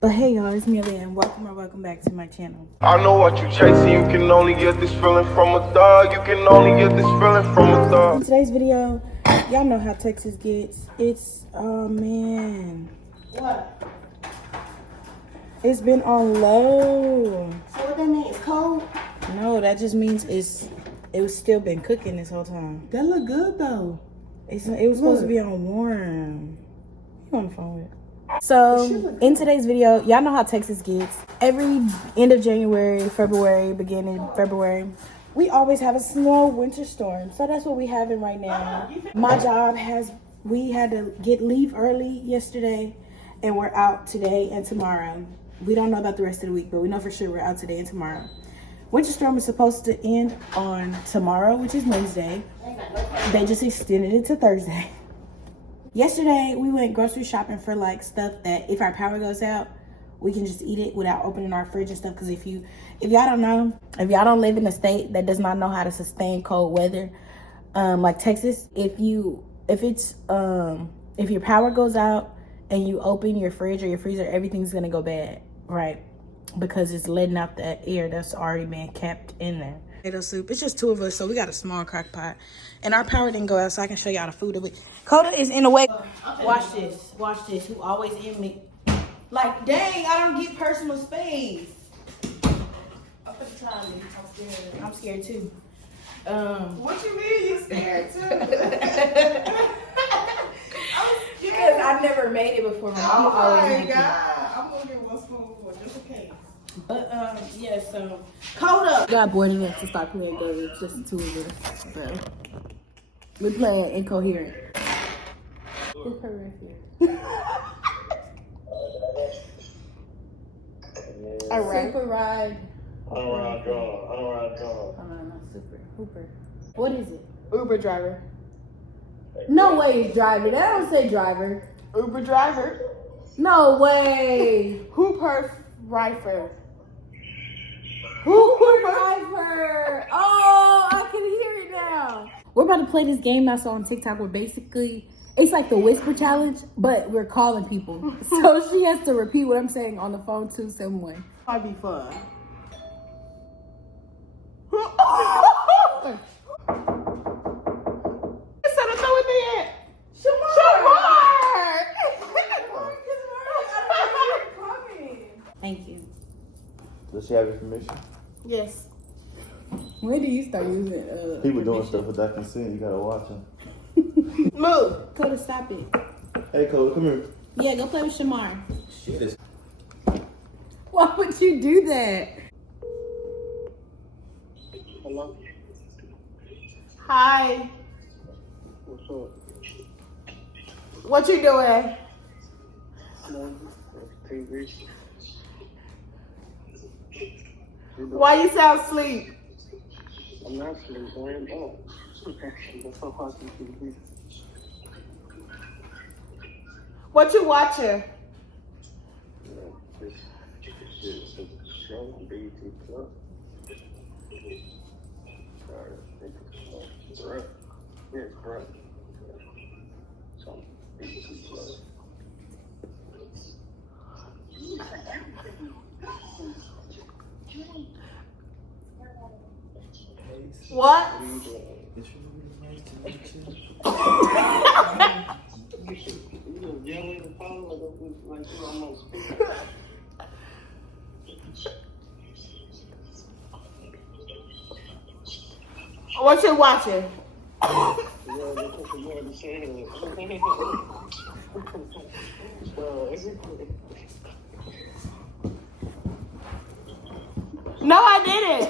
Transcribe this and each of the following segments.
But hey y'all, it's me and welcome back to my channel. I know what you chasing, you can only get this feeling from a thug. You can only get this feeling from a thug. In today's video, y'all know how Texas gets. It's, oh man. What? It's been on low. So what that means? It's cold? No, that just means it was still been cooking this whole time. That look good though. It was supposed to be on warm. You on the phone with it? So in today's video, y'all know how Texas gets. Every end of January, February, beginning of February, we always have a small winter storm. So that's what we having right now. My job we had to leave early yesterday, and we're out today and tomorrow. We don't know about the rest of the week, but we know for sure we're out today and tomorrow. Winter storm is supposed to end on tomorrow, which is Wednesday. They just extended it to Thursday. Yesterday, we went grocery shopping for like stuff that if our power goes out, we can just eat it without opening our fridge and stuff. Because if y'all don't know, if y'all don't live in a state that does not know how to sustain cold weather, like Texas, if your power goes out and you open your fridge or your freezer, everything's gonna go bad, right? Because it's letting out that air that's already been kept in there. Potato soup. It's just two of us, so we got a small crock pot, and our power didn't go out, so I can show y'all the food of it. Coda is in the way. Watch this. Who always in me? Like, dang, I don't get personal space. I'm scared. I'm scared too. What you mean you scared too? Because I've never made it before. My mama always my make it. God. I'm gonna get one spoonful just in case. But yeah, so Coda got bored enough to start playing games, just the two of us, bro. We're playing Incoherent. Who's her right here? Alright. Super ride. I don't ride drunk. Oh no, super Hooper. What is it? Uber driver. No way, it's driver. That don't say driver. Uber driver. No way. Hooper Rifer. Hooper driver. Oh, I can hear it now. We're about to play this game I saw on TikTok where basically it's like the whisper challenge, but we're calling people. So she has to repeat what I'm saying on the phone to someone. Might be fun. Instead of throwing the at Thank you. Does she have your permission? Yes. When do you start using People doing stuff without consent. You gotta watch them. Move. Coda, stop it. Hey, Cole, come here. Yeah, go play with Shamar. Shit is. Why would you do that? Hello. Hi. What's up? What you doing? TV. Why you sound asleep? I'm not sleeping. I'm up. That's so hard to TV. What you watching? It's a show on BET Plus. It's correct. Yeah, it's correct. It's on BET Plus. What? What you watching? No, I didn't.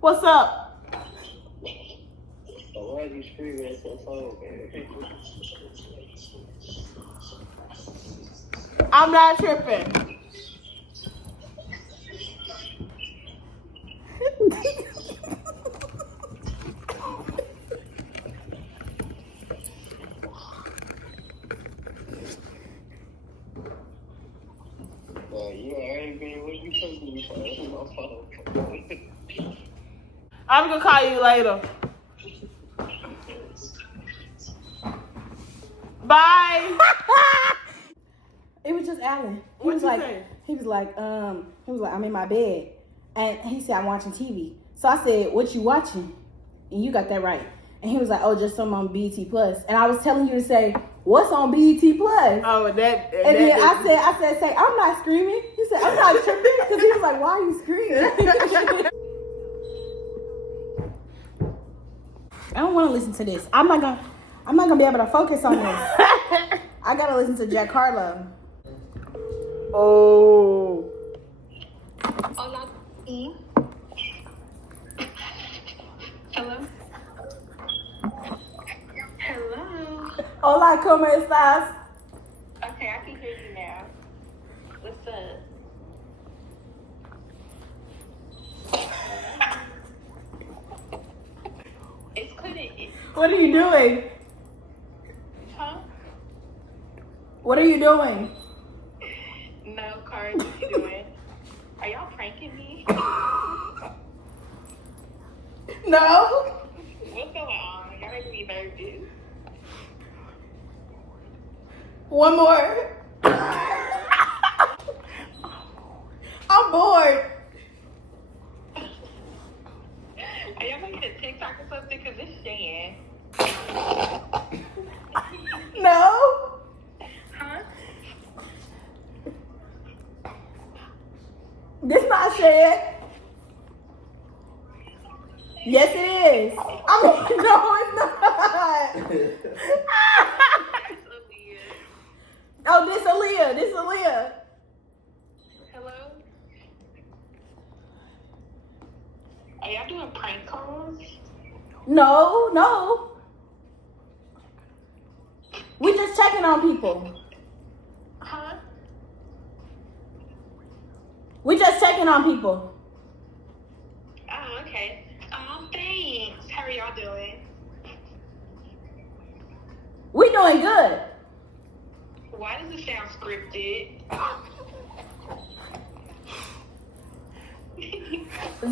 What's up? Why are you screaming at your phone, man? I'm not tripping. I'm gonna call you later. Bye. It was just Alan. What'd you say? He was like, I'm in my bed. And he said, I'm watching TV. So I said, what you watching? And you got that right. And he was like, oh, just some on BET Plus. And I was telling you to say, what's on BET Plus? Oh, And then I said, say, I'm not screaming. He said, I'm not tripping. Because he was like, why are you screaming? I don't want to listen to this. I'm not gonna be able to focus on this. I gotta listen to Jack Harlow. Oh. Hola. Hello. Hello. Hola, ¿cómo estás? Okay, I can hear you now. What's up? It's clear. What are you doing? Huh? What are you doing? No, Carl, what you doing? Are y'all pranking me? No. What's going on? Y'all making me nervous. One more. I'm bored. Are y'all making a TikTok or something? Because it's Shan. No. Huh? This not Shan. Yes, it is. No, it's not. That's Aaliyah. Oh, this Aaliyah. This Aaliyah. Hello? Are y'all doing prank calls? No. We just checking on people. Huh? We just checking on people. Oh, okay. Thanks. How are y'all doing? We doing good. Why does it sound scripted?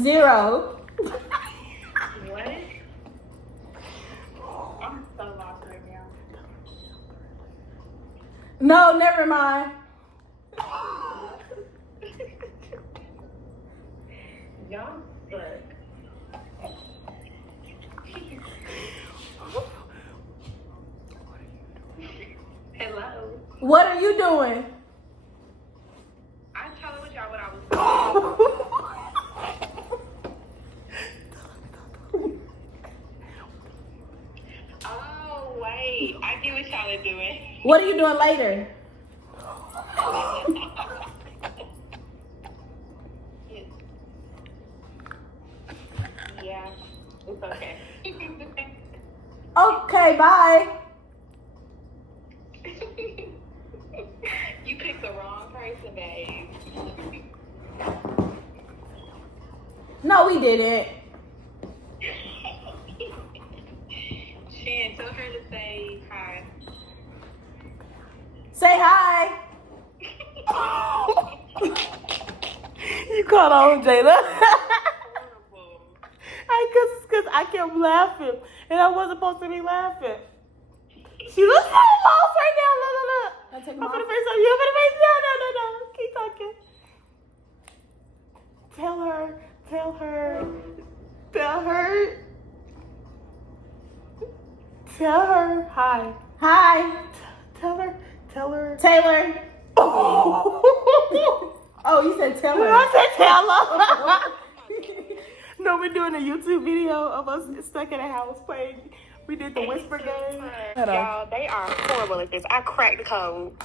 0. What? I'm so lost right now. No, never mind. Y'all suck. Hello. What are you doing? I told y'all what I was doing. Oh, wait. I get what y'all are doing. What are you doing later? Yeah, it's okay. Okay, bye. You picked the wrong person, babe. No, we didn't. Shan, tell her to say hi. Say hi. You caught on, Jayla. Horrible. Cause I kept laughing, and I wasn't supposed to be laughing. She looks so lost right now. Look. I'll take I'm them gonna off. face on you. I'm gonna face. No. Keep talking. Tell her. Hi. Hi. Tell her. Taylor. Oh. Oh, you said tell her. I said tell her. No, we're doing a YouTube video of us stuck in a house playing. We did the whisper game. Y'all, they are horrible at this. I cracked the code.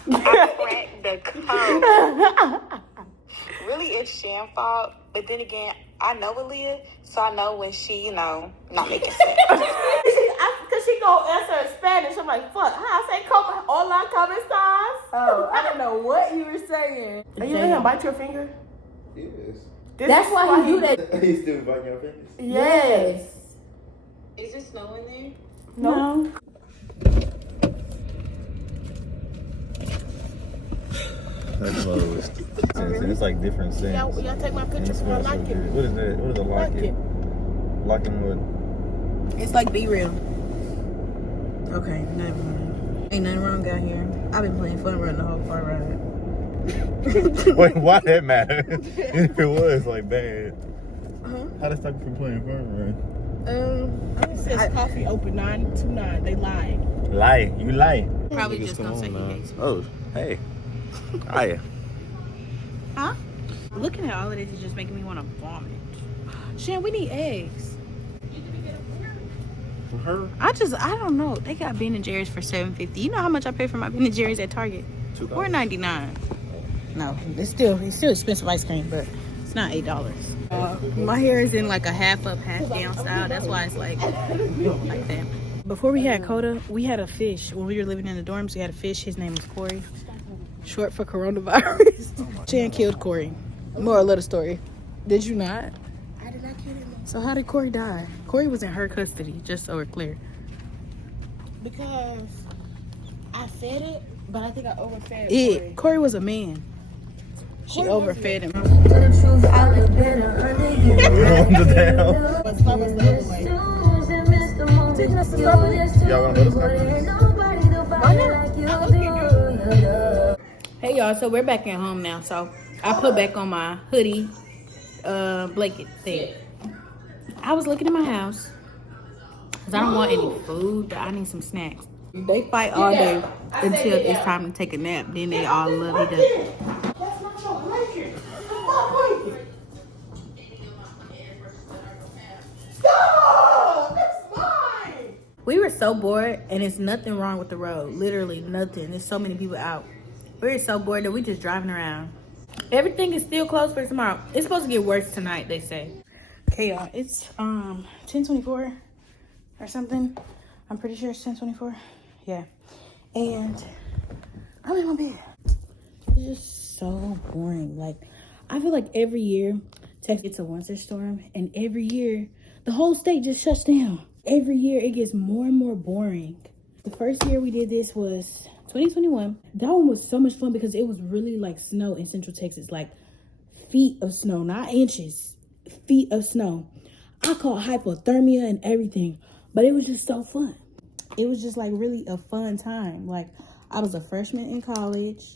Really, it's Shan's fault. But then again, I know Aaliyah, so I know when she, not making sense. Because she gonna answer in Spanish. I'm like, fuck. How I say, hola, ¿cómo estás? Oh, I didn't know what you were saying. Are you letting him bite your finger? Yes. That's why he do that. You still biting your fingers? Yes. Is it snowing there? No. That closed. It's like different scents. Y'all take my And picture it for my smells so like it. good. What is that? What is a Like locket? it. Locking what? It's like Be Real. Okay, never mind. Ain't nothing wrong out here. I've been playing fun run the whole car ride. Wait, why that matter? If it was like bad. Uh-huh. How does stop you from playing fun run? It says coffee open 9 to 9. They lied. Lie. You lie. Probably Niggas, just come gonna say on he now. hates me. Oh, hey. Hiya. Huh? Looking at all of this is just making me want to vomit. Shan, we need eggs. For her? I don't know. They got Ben & Jerry's for $7.50. You know how much I pay for my Ben & Jerry's at Target? $4.99. No, it's still expensive ice cream, but it's not $8. My hair is in like a half up, half down style. That's why it's like that. Before we had Coda, we had a fish. When we were living in the dorms, we had a fish. His name was Corey, short for coronavirus. Shan killed Corey. Moral of the story. Did you not? I did not kill him. So how did Corey die? Corey was in her custody, just so we're clear. Because I fed it, but I think I overfed It. Corey was a man. She overfed him. What the hell? But Starbucks the other way. Taking us to Starbucks? Y'all want to go to Starbucks? Hey y'all, so we're back at home now. So I put back on my hoodie blanket thing. I was looking at my house because I don't want any food, but I need some snacks. They fight all day until it's time to take a nap. Then they all love it up. That's not your blanket. It's my blanket. Stop! That's mine. We were so bored, and it's nothing wrong with the road. Literally nothing. There's so many people out. We were so bored that we just driving around. Everything is still closed for tomorrow. It's supposed to get worse tonight, they say. Okay, y'all. It's 10:24 or something. I'm pretty sure it's 10:24. Yeah. And I'm in my bed. It's just so boring. Like, I feel like every year Texas gets a winter storm, and every year the whole state just shuts down. Every year it gets more and more boring. The first year we did this was 2021. That one was so much fun because it was really like snow in Central Texas, like feet of snow, not inches, feet of snow. I caught hypothermia and everything, but it was just so fun. It was just like really a fun time. Like, I was a freshman in college.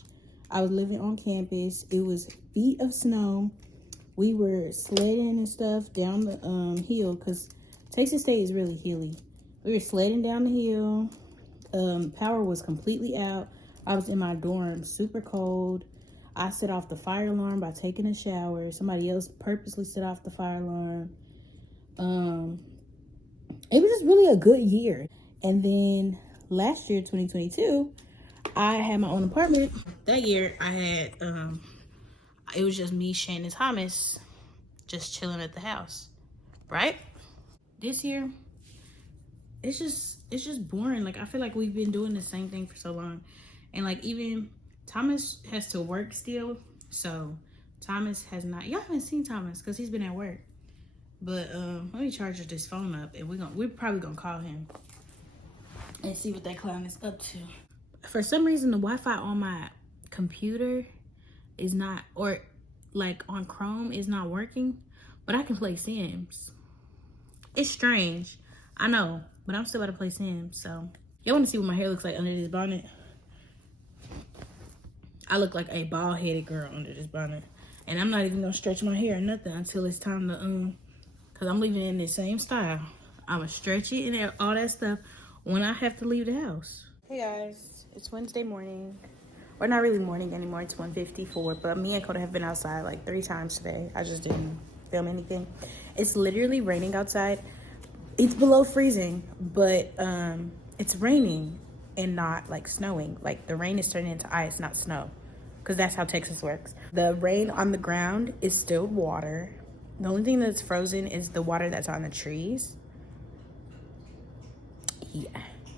I was living on campus. It was feet of snow. We were sledding and stuff down the hill because Texas State is really hilly. We were sledding down the hill. Power was completely out. I was in my dorm, super cold. I set off the fire alarm by taking a shower. Somebody else purposely set off the fire alarm. It was just really a good year. And then last year, 2022, I had my own apartment. That year I had, it was just me, Shan, and Thomas just chilling at the house, right? This year, it's just boring. Like, I feel like we've been doing the same thing for so long. And like, even Thomas has to work still. So Thomas has not, y'all haven't seen Thomas because he's been at work. But let me charge this phone up and we're probably gonna call him and see what that clown is up to. For some reason, the Wi-Fi on my computer is not, or like on Chrome is not working, but I can play Sims. It's strange, I know, but I'm still about to play Sims. So y'all want to see what my hair looks like under this bonnet? I look like a bald-headed girl under this bonnet, and I'm not even gonna stretch my hair or nothing until it's time to because I'm leaving it in the same style. I'm gonna stretch it and all that stuff when I have to leave the house. Hey guys, it's Wednesday morning. Or not really morning anymore, it's 1:54, but me and Coda have been outside like 3 times today. I just didn't film anything. It's literally raining outside. It's below freezing, but it's raining and not like snowing. Like, the rain is turning into ice, not snow, because that's how Texas works. The rain on the ground is still water. The only thing that's frozen is the water that's on the trees. Yeah.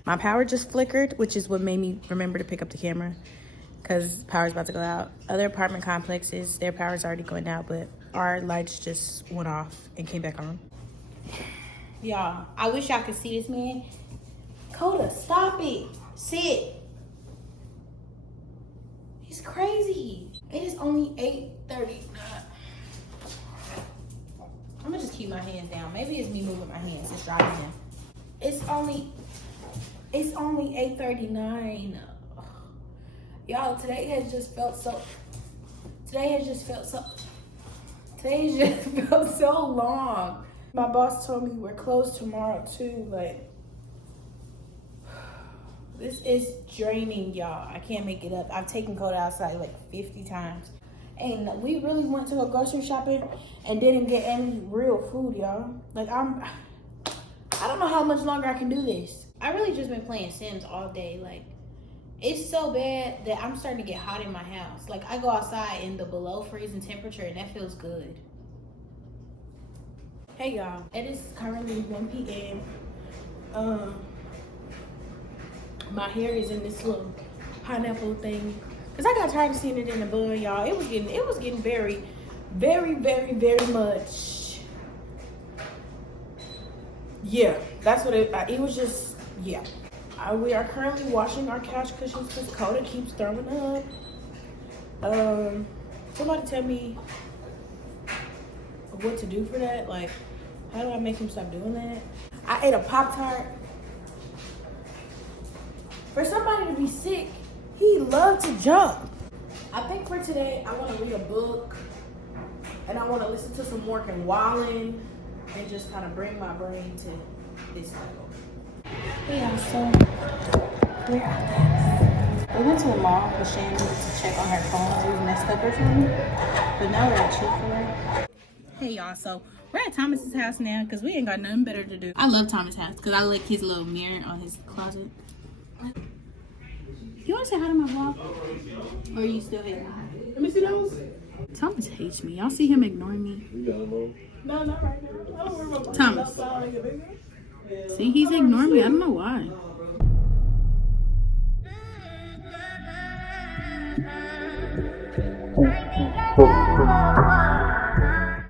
My power just flickered, which is what made me remember to pick up the camera because power's about to go out. Other apartment complexes, their power's already going out, but our lights just went off and came back on. Y'all, I wish y'all could see this man. Coda, stop it. Sit. He's crazy. It is only 8:30. I'm gonna just keep my hands down. Maybe it's me moving my hands. It's driving them. It's only 8:39. Y'all, today has just felt so long. My boss told me we're closed tomorrow too. Like, this is draining, y'all. I can't make it up. I've taken Coda outside like 50 times. And we really went to go grocery shopping and didn't get any real food, y'all. Like, I don't know how much longer I can do this. I really just been playing Sims all day. Like, it's so bad that I'm starting to get hot in my house. Like, I go outside in the below freezing temperature and that feels good. Hey y'all, it is currently 1 p.m. My hair is in this little pineapple thing. Cause I got tired of seeing it in the bun, y'all. It was getting very, very, very, very much. Yeah, that's what it was just, yeah. We are currently washing our couch cushions because Coda keeps throwing up. Somebody tell me what to do for that. Like, how do I make him stop doing that? I ate a Pop-Tart. For somebody to be sick, he loved to jump. I think for today, I want to read a book and I want to listen to some Morgan Wallen and just kind of bring my brain to this level. Yeah, so we're at this. We went to a mall with Shane to check on her phone. We messed up her phone, but now we're at Chick-fil-A. Hey y'all, so we're at Thomas's house now because we ain't got nothing better to do. I love Thomas' house because I like his little mirror on his closet. You want to say hi to my vlog? Or you still hate me? Let me see those. Thomas hates me. Y'all see him ignoring me? No, not right now. I don't worry about Thomas. See, he's ignoring me. I don't know why.